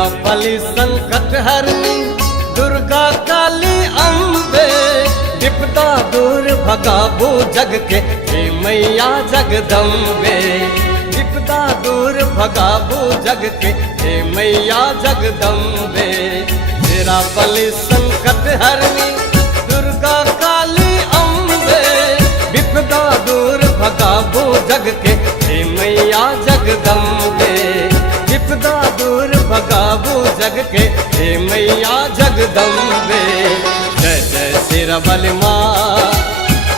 तेरा बलि संकट हरनी दुर्गा काली अम्बे, विपदा दूर भगाबू जग के हे मैया जगदम्बे। विपदा दूर भगाबू जग के हे मैया जगदम्बे। तेरा बलि संकट हरनी दुर्गा काली अम्बे, विपदा दूर भगाबू जग के हे मैया जगदम्बे। विपदा दूर भगाबू जग के हे मैया जगदम्बे। जय जय शेरा वाली माँ,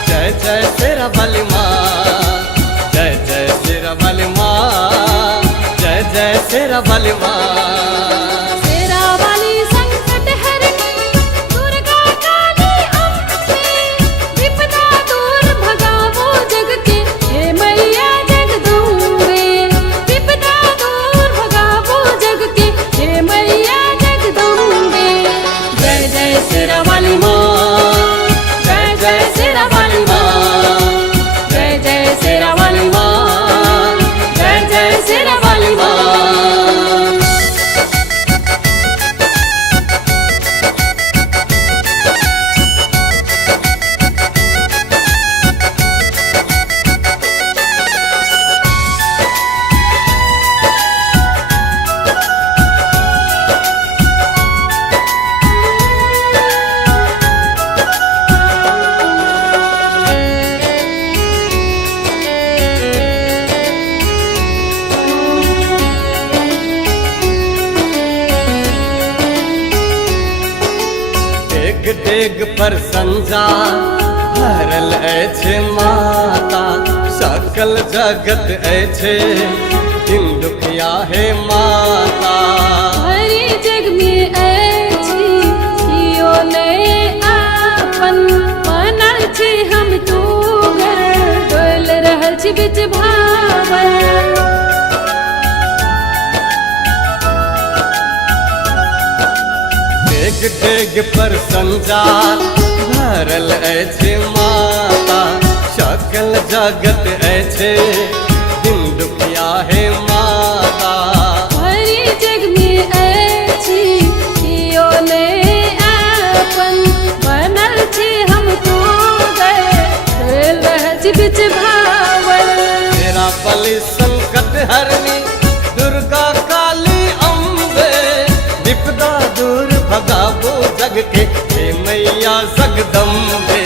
जय जय शेरा वाली माँ, जय जय शेरा वाली माँ, जय जय शेरा वाली माँ। डेग पर संजा भरल ऐछे माता, सकल जगत ऐछे दिन दुखिया है माता। हरी जग में ऐछी कियो ने आपन, बनल छे हम तू घर डोल रहल छी बिच भावन। डेग डेग पर संजाल भरल ऐछे माता, सकल जगत ऐछे दिन दुखिया है माता। हरी जग में ऐछी कियो ने आपन, बनल छे हम तू गए डोल रहल छी बिच भावन। तेरा बलि संकट हरनी दुर्गा काली अम्बे, विपदा दूर भगाबू जग के हे मैया जगदम्बे।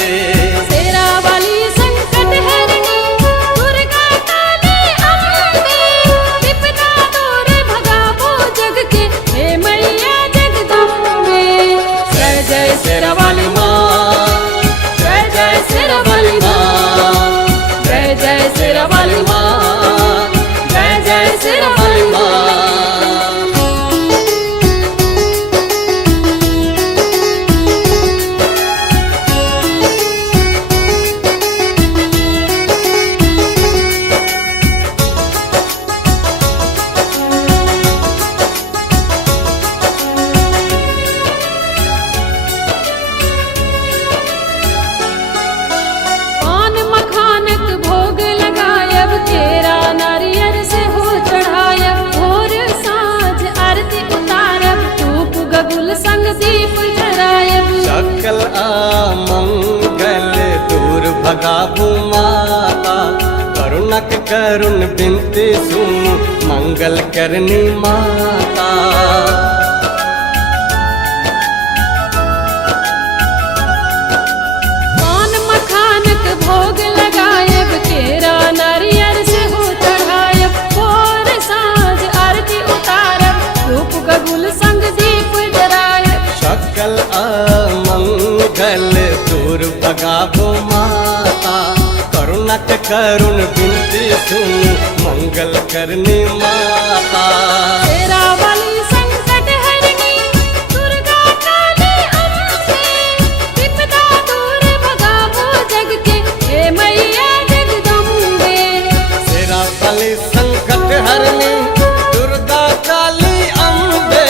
तेरा बलि संकट हरनी दुर्गा काली अम्बे, विपदा दूर भगाबू जग के हे मैया जगदम्बे। जय जय शेरा वाली माँ, जय जय शेरा वाली माँ, जय जय शेरा वाली माँ, जय जय शेरा वाली माँ। सकल आमंगल दूर भगाबू माता, करुणक करुण बिनती सुन मंगल करनी माता। पान मखानक भोग लगायब, केरा नारियल से हो चढ़ायब, भोर साँझ आरती उतारब, धूप गगुल संग दीप जरायब। सकल आमंगल दूर भगाबू माता, करुणक करुण बिनती सुन मंगल करनी माता। तेरा बलि संकट हरनी दुर्गा काली अम्बे, विपदा दूर भगाबू जग के हे मैया जगदम्बे। तेरा बलि संकट हरनी दुर्गा काली अम्बे,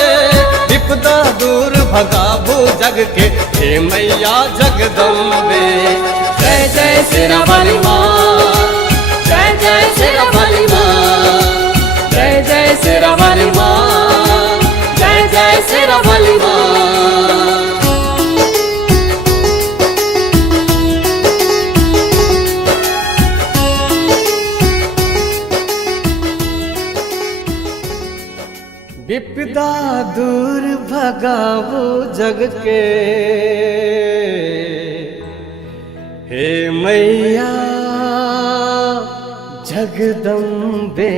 विपदा दूर भगाबू जग के हे मैया जगदम्बे। जय जय शेरा वाली माँ, जय जय शेरा वाली माँ, जय जय शेरा वाली माँ, जय विपदा दूर भगावो जग के, हे मैया जगदम्बे।